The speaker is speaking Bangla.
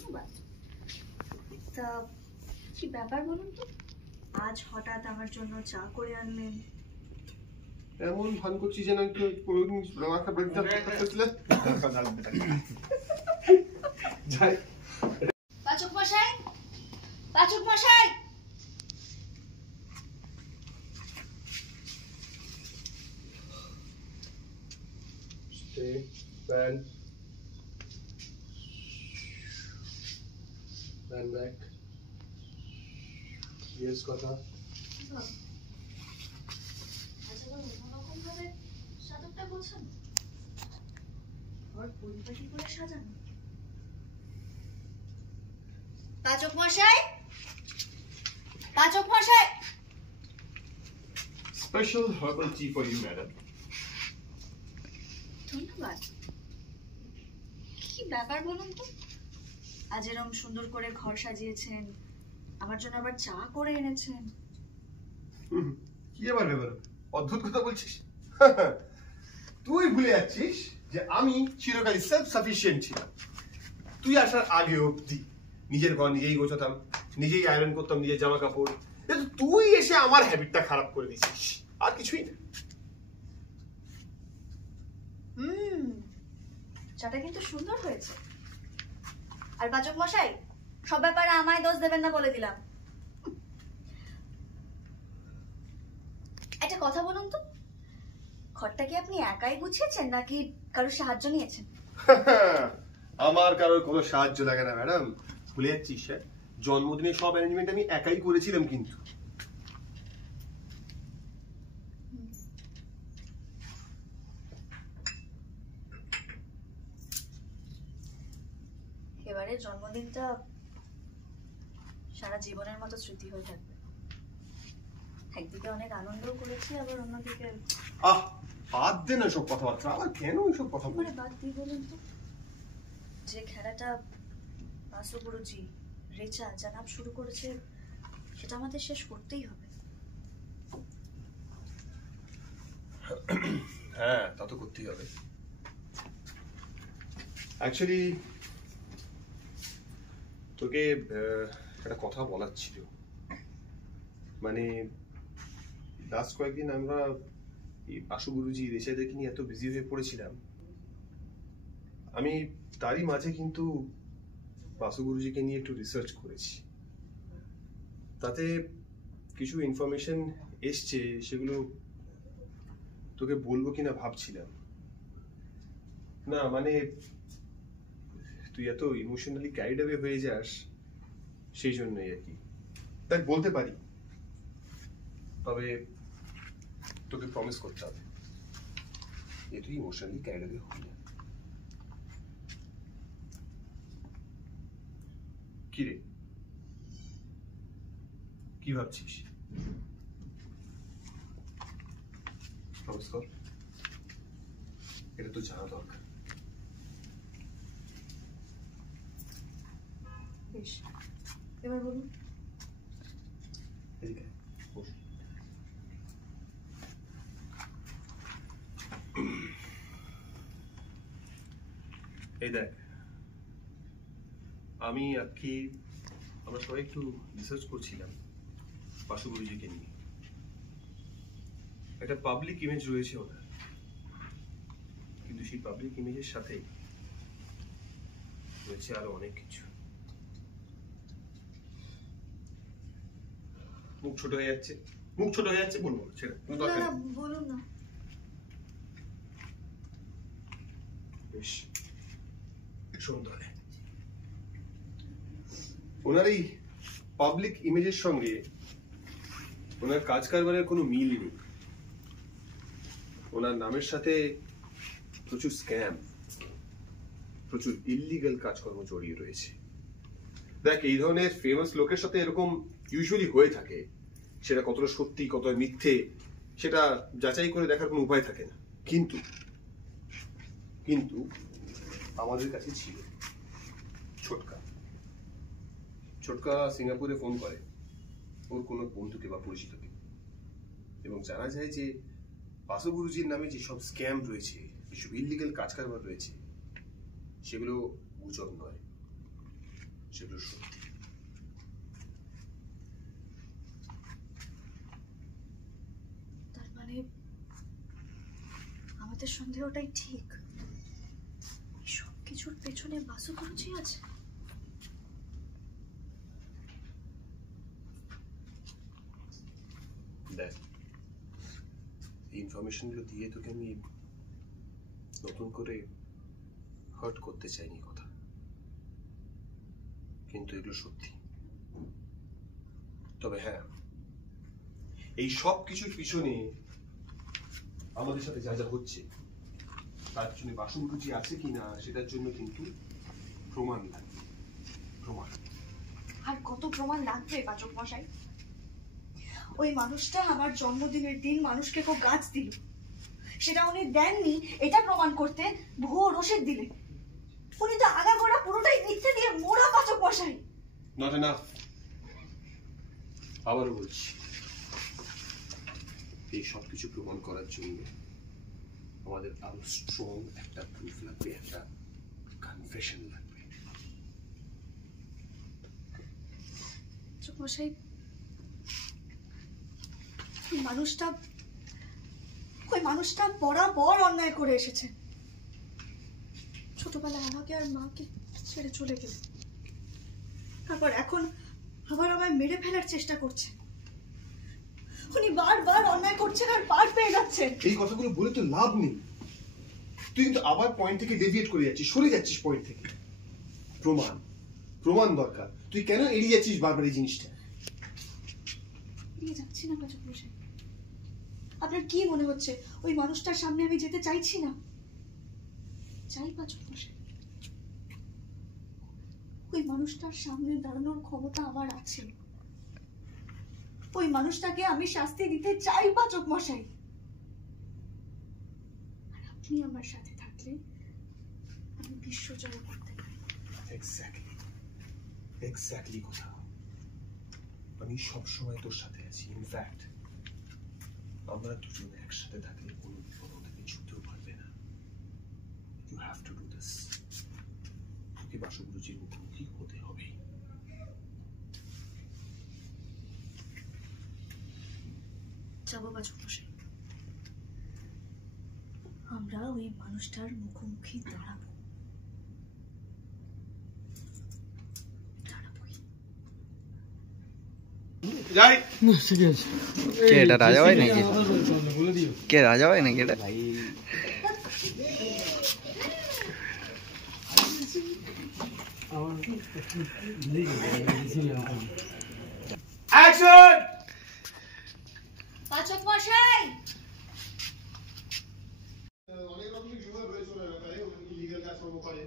ধন্যবাদ। তা কি ব্যাপার বলুন তো, আজ হঠাৎ আমার জন্য চা করে আনলেন? এমন ভান করছি যেন একটু কোনোদিন রামাখা ব্রেকডাউন করতেছিলে। যাই পাচক মশাই, পাচক মশাই। Stay, bend back. Yes, কথা। পাচক মশাই, পাচক মশাই। Special herbal tea for you, madam. ধন্যবাদ। কি ব্যাপার বলুন তো, আজ এরকম সুন্দর করে ঘর সাজিয়েছেন, আমার জন্য আবার চা করে এনেছেন। কি আবার ব্যাপার, অদ্ভুত কথা বলছিস। তুই ভুলে যাচ্ছিস যে আমি চিরকালই সেলফ সাফিসিয়েন্ট ছিলাম। তুই আসার আগে অবধি নিজের ঘর নিজেই গোছাতাম, নিজেই আয়রন করতাম নিজের জামা কাপড়। কিন্তু তুই এসে আমার হ্যাবিটটা খারাপ করে দিয়েছিস, আর কিছুই না। চাটা কিন্তু সুন্দর হয়েছে। আর পাচক মশাই, সব ব্যাপারে আমায় দোষ দেবেন না বলে দিলাম। একটা কথা বলুন তো, ঘরটা কি আপনি একাই গুছিয়েছেন নাকি কারোর সাহায্য নিয়েছেন? আমার কারোর কোনো সাহায্য লাগে না ম্যাডাম, ভুলে যাচ্ছিস। জন্মদিনের সব অ্যারেঞ্জমেন্ট আমি একাই করেছিলাম। কিন্তু এবারে জন্মদিনটা সারা জীবনের মতো স্মৃতি হয়ে থাকবে। একদিকে অনেক আনন্দও করেছি, আবার অন্যদিকে বাদ দে না সব কথাবার্তা। আবার কেন এইসব কথা বলে? বাদ দিয়ে বলুন তো, যে খেলাটা বাসু গুরুজি, রেচা, জানাব শুরু করেছে, সেটা আমাদের শেষ করতেই হবে। হ্যাঁ, তা তো করতেই হবে। অ্যাকচুয়ালি তোকে একটা কথা বলার ছিল। মানে লাস্ট কয়েকদিন আমরা এই বাসু গুরুজি, রেচাদেরকে নিয়ে এত বিজি হয়ে পড়েছিলাম, আমি তারই মাঝে কিন্তু বাসু গুরুজিকে নিয়ে একটু রিসার্চ করেছি। তাতে কিছু ইনফরমেশন এসছে, সেগুলো তোকে বলবো কিনা ভাবছিলাম। না মানে তুই এত ইমোশনালি ক্যারিড অ্যাওয়ে হয়ে যাস, সেই জন্যই আর কি। দেখ, বলতে পারি, তবে তোকে প্রমিস করতে হবে যে তুই ইমোশনালি ক্যারিড অ্যাওয়ে হবি না। কি রে, কি ভাবছিস? প্রমিস কর, এটা তো জানা দরকার। বেশ, এবার বলুন। এদিকে বস। এই দেখ, আমি আর কি, আমরা সবাই একটু রিসার্চ করছিলাম বাসু গুরুজিকে নিয়ে। একটা পাবলিক ইমেজ রয়েছে ওনার, কিন্তু সেই পাবলিক ইমেজের সাথে রয়েছে আরো অনেক কিছু। মুখ ছোট হয়ে যাচ্ছে, মুখ ছোট হয়ে যাচ্ছে, বলবো সেটা বলুন না। বেশ, শুনতে হবে। ওনার এই পাবলিক ইমেজের সঙ্গে ওনার কাজ কারবারের কোনো মিল নেই। ওনার নামের সাথে প্রচুর স্ক্যাম, প্রচুর ইল্লিগাল কাজকর্ম জড়িয়ে রয়েছে। দেখ, এই ধরনের ফেমাস লোকের সাথে এরকম ইউজুয়ালি হয়ে থাকে। সেটা কতটা সত্যি কতটা মিথ্যে সেটা যাচাই করে দেখার কোনো উপায় থাকে না। কিন্তু কিন্তু আমাদের কাছে ছিল ছোটকা। ছোটকা সিঙ্গাপুরে ফোন করে ওর কোনো বন্ধুকে বা পরিচিতকে, এবং জানা যায় যে বাসু গুরুজির নামে যেসব স্ক্যাম রয়েছে, যেসব ইল্লিগাল কাজ কারবার রয়েছে, সেগুলো গুজব নয়, যেগুলো সত্যি। তার মানে আমাদের সন্দেহটাই ঠিক, সব কিছুর পেছনে বাসু গুরুজি আছে। দেখ, এই ইনফরমেশনগুলো দিয়ে তোকে আমি নতুন করে হার্ট করতে চাইনি কথা, কিন্তু এগুলো সত্যি। তবে হ্যাঁ, এই সব কিছুর পিছনে আমাদের সাথে যা যা হচ্ছে তার পিছনে বাসন রুচি আছে কিনা সেটার জন্য কিন্তু প্রমাণ লাগবে। প্রমাণ। আর কত প্রমাণ লাগবে পাচক মশাই? ওই মানুষটা আমার জন্মদিনের দিন মানুষকে কেউ গাছ দিল, সেটা উনি দেননি এটা প্রমাণ করতে ভুয়ো রসিদ দিলে। উনি তো আগাগোড়া পুরোটাই মিথ্যে দিয়ে মোড়া পাচক মশাই। Not enough. আবারও বলছি, এই সব কিছু প্রমাণ করার জন্য আমাদের আরো স্ট্রং একটা প্রুফ লাগবে, একটা কনফেশন লাগবে। পাচক মশাই, ওই মানুষটা বরাবর অন্যায় করে এসেছে। ছোটবেলায় আমাকে আর মাকে ছেড়ে চলে গেল, তারপর এখন আবার আমায় মেরে ফেলার চেষ্টা করছে। উনি বারবার অন্যায় করছেন আর পার পেয়ে যাচ্ছেন। এই কথাগুলো বলে তো লাভ নেই, তুই কিন্তু আবার পয়েন্ট থেকে ডেভিয়েট করে যাচ্ছিস, সরে যাচ্ছিস পয়েন্ট থেকে। প্রমাণ, প্রমাণ দরকার। তুই কেন এড়িয়ে যাচ্ছিস বারবার এই জিনিসটা? এড়িয়ে যাচ্ছি না পাচক মশাই। আপনার কি মনে হচ্ছে ওই মানুষটার সামনে আমি যেতে চাইছি না? চাই পাচক মশাই, ওই মানুষটার সামনে দাঁড়ানোর ক্ষমতা আমার আছে। ওই মানুষটাকে আমি শাস্তি দিতে চাই পাচক মশাই। আর আপনি আমার সাথে থাকলে আমি বিশ্ব জয় করতে পারি। এক্স্যাক্টলি, এক্স্যাক্টলি কথা। আমি সবসময় তোর সাথে আছি। ইনফ্যাক্ট আমরা দুজন একসাথে থাকলে কোনো বিপদ থেকে ছুটতেও পারবে না। You have to do this. তোকে বাসু গুরুজির মুখোমুখি হতে হবে। যাবো পাচক মশাই, আমরা ওই মানুষটার মুখোমুখি দাঁড়াবো। যাই। কে এটা রাজা ভাই নাকি? কে রাজা ভাই নাকি এটা? অ্যাকশন! পাচক মশাই, অনেক রকমের বিভাগ রয়েছে ওনার ব্যাপারে, ইলিগাল কাজকর্ম করে।